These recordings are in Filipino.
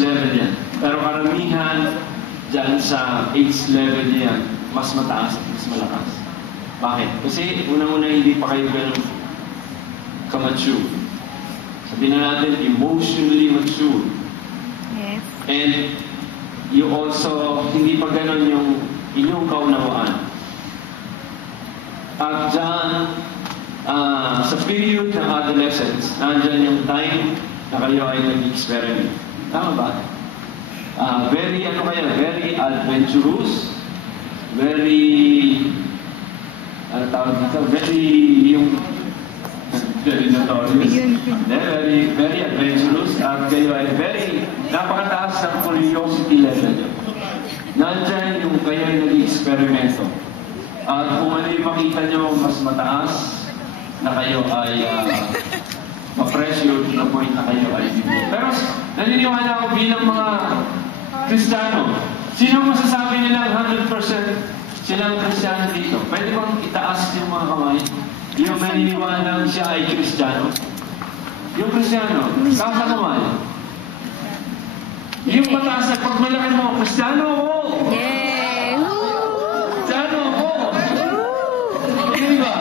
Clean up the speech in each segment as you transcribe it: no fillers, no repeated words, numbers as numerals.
level yan. Pero karamihan dyan sa age level yan, mas mataas at mas malakas. Bakit? Kasi unang-una hindi pa kayo ganun ka-mature. Sabihin na natin, emotionally mature. Yes. And you also, hindi pa ganun yung inyong kaunawaan. At dyan, sa period ng adolescence, nandyan yung time na kayo ay nag-experiment. Tama ba? Very adventurous, very, very notorious, very adventurous, at kayo ay very, napakataas ng curiosity level. Nandyan yung kayo ay nag-experimento. At kung ano yung makita nyo mas mataas, na kayo ay ma-pressure to the point na kayo ay pero naniniwala ako bilang mga Kristiyano, sino masasabi nilang 100% silang Kristiyano dito? Pwede bang itaas yung mga kamay? Yung naniniwala siya ay Kristiyano? Yung Kristiyano, kasa kamay? Yung mataas na pag malaki mo, Kristiyano ako! Yes! Kristiyano ako! Hindi ba?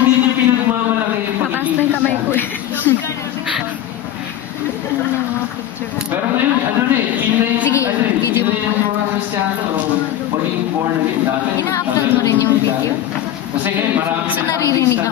Hindi niyo pinagmamalaki yung Mataas na yung kamay ko eh. Pero ngayon, Sige, video mo. yung mga Kristiyano, maging born again dati. Ina-upload mo rin yung video? Kasi ngayon, marami So, naririnig ako.